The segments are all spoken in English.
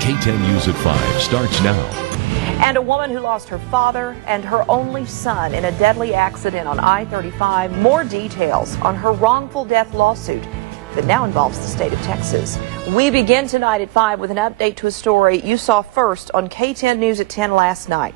KTEN News at 5 starts now. And a woman who lost her father and her only son in a deadly accident on I-35. More details on her wrongful death lawsuit that now involves the state of Texas. We begin tonight at 5 with an update to a story you saw first on KTEN News at 10 last night.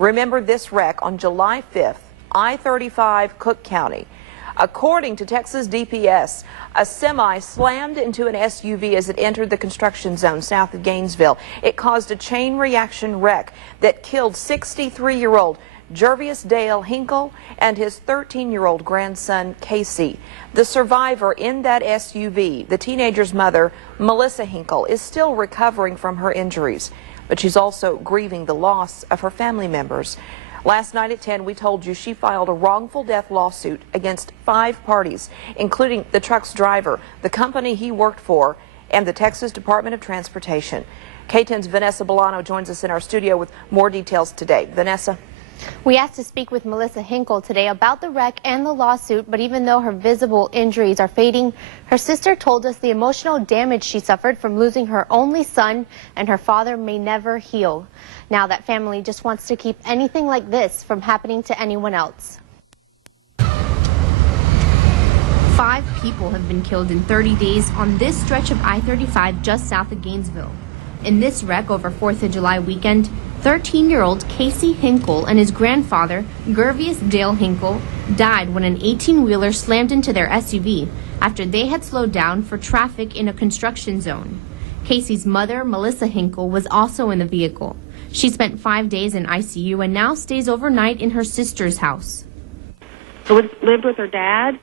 Remember this wreck on July 5th, I-35, Cooke County. According to Texas DPS, a semi slammed into an SUV as it entered the construction zone south of Gainesville. It caused a chain reaction wreck that killed 63-year-old Jervius Dale Hinkle and his 13-year-old grandson, Casey. The survivor in that SUV, the teenager's mother, Melissa Hinkle, is still recovering from her injuries, but she's also grieving the loss of her family members. Last night at 10, we told you she filed a wrongful death lawsuit against 5 parties, including the truck's driver, the company he worked for, and the Texas Department of Transportation. KTEN's Vanessa Bolano joins us in our studio with more details today. Vanessa. We asked to speak with Melissa Hinkle today about the wreck and the lawsuit, but even though her visible injuries are fading, her sister told us the emotional damage she suffered from losing her only son and her father may never heal. Now that family just wants to keep anything like this from happening to anyone else. 5 people have been killed in 30 days on this stretch of I-35 just south of Gainesville. In this wreck over 4th of July weekend, 13-year-old Casey Hinkle and his grandfather, Jervius Dale Hinkle, died when an 18-wheeler slammed into their SUV after they had slowed down for traffic in a construction zone. Casey's mother, Melissa Hinkle, was also in the vehicle. She spent 5 days in ICU and now stays overnight in her sister's house. I lived with her dad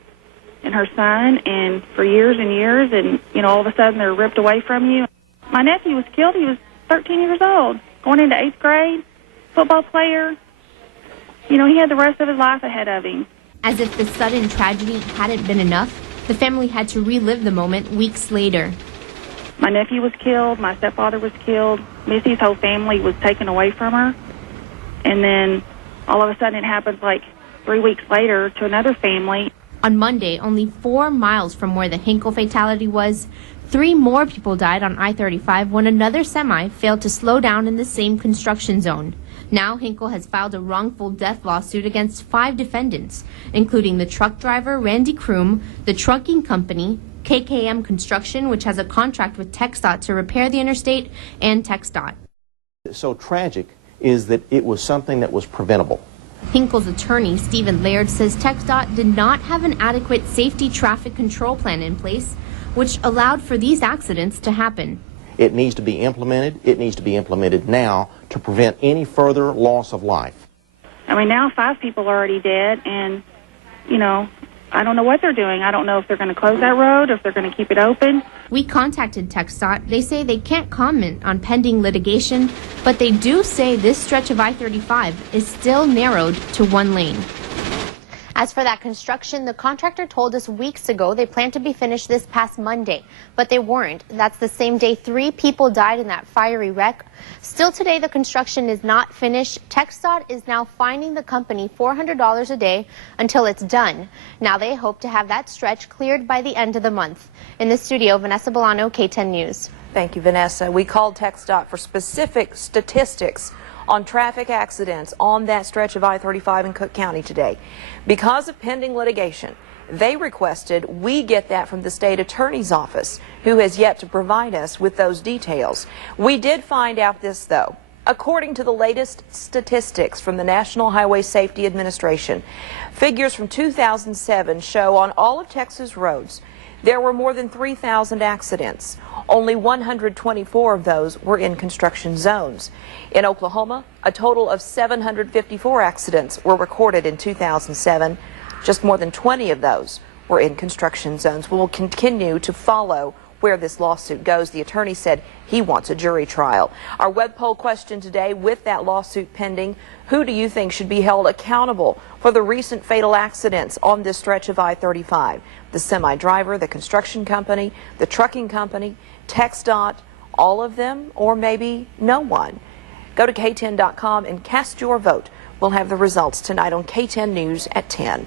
and her son and for years and years, and all of a sudden they're ripped away from you. My nephew was killed. He was 13 years old, going into 8th grade, football player. He had the rest of his life ahead of him. As if the sudden tragedy hadn't been enough, the family had to relive the moment weeks later. My nephew was killed. My stepfather was killed. Missy's whole family was taken away from her. And then all of a sudden it happens like 3 weeks later to another family. On Monday, only 4 miles from where the Hinkle fatality was, 3 more people died on I-35 when another semi failed to slow down in the same construction zone. Now Hinkle has filed a wrongful death lawsuit against 5 defendants, including the truck driver, Randy Kroom, the trucking company, KKM Construction, which has a contract with TxDOT to repair the interstate, and TxDOT. So tragic is that it was something that was preventable. Hinkle's attorney, Steve Laird, says TxDOT did not have an adequate safety traffic control plan in place, which allowed for these accidents to happen. It needs to be implemented. It needs to be implemented now to prevent any further loss of life. I mean, now 5 people are already dead, and, I don't know what they're doing. I don't know if they're going to close that road, or if they're going to keep it open. We contacted TxDOT. They say they can't comment on pending litigation, but they do say this stretch of I-35 is still narrowed to 1 lane. As for that construction, the contractor told us weeks ago they planned to be finished this past Monday, but they weren't. That's the same day 3 people died in that fiery wreck. Still today, the construction is not finished. TxDOT is now fining the company $400 a day until it's done. Now they hope to have that stretch cleared by the end of the month. In the studio, Vanessa Bolano, KTEN News. Thank you, Vanessa. We called TxDOT for specific statistics on traffic accidents on that stretch of I-35 in Cooke County today. Because of pending litigation, they requested we get that from the state attorney's office, who has yet to provide us with those details. We did find out this, though. According to the latest statistics from the National Highway Safety Administration, figures from 2007 show on all of Texas roads there were more than 3,000 accidents. Only 124 of those were in construction zones. In Oklahoma, a total of 754 accidents were recorded in 2007. Just more than 20 of those were in construction zones. We will continue to follow where this lawsuit goes. The attorney said he wants a jury trial. Our web poll question today, with that lawsuit pending, who do you think should be held accountable for the recent fatal accidents on this stretch of I-35? The semi driver, the construction company, the trucking company, TxDOT, all of them, or maybe no one? Go to KTEN.com and cast your vote. We'll have the results tonight on KTEN News at 10.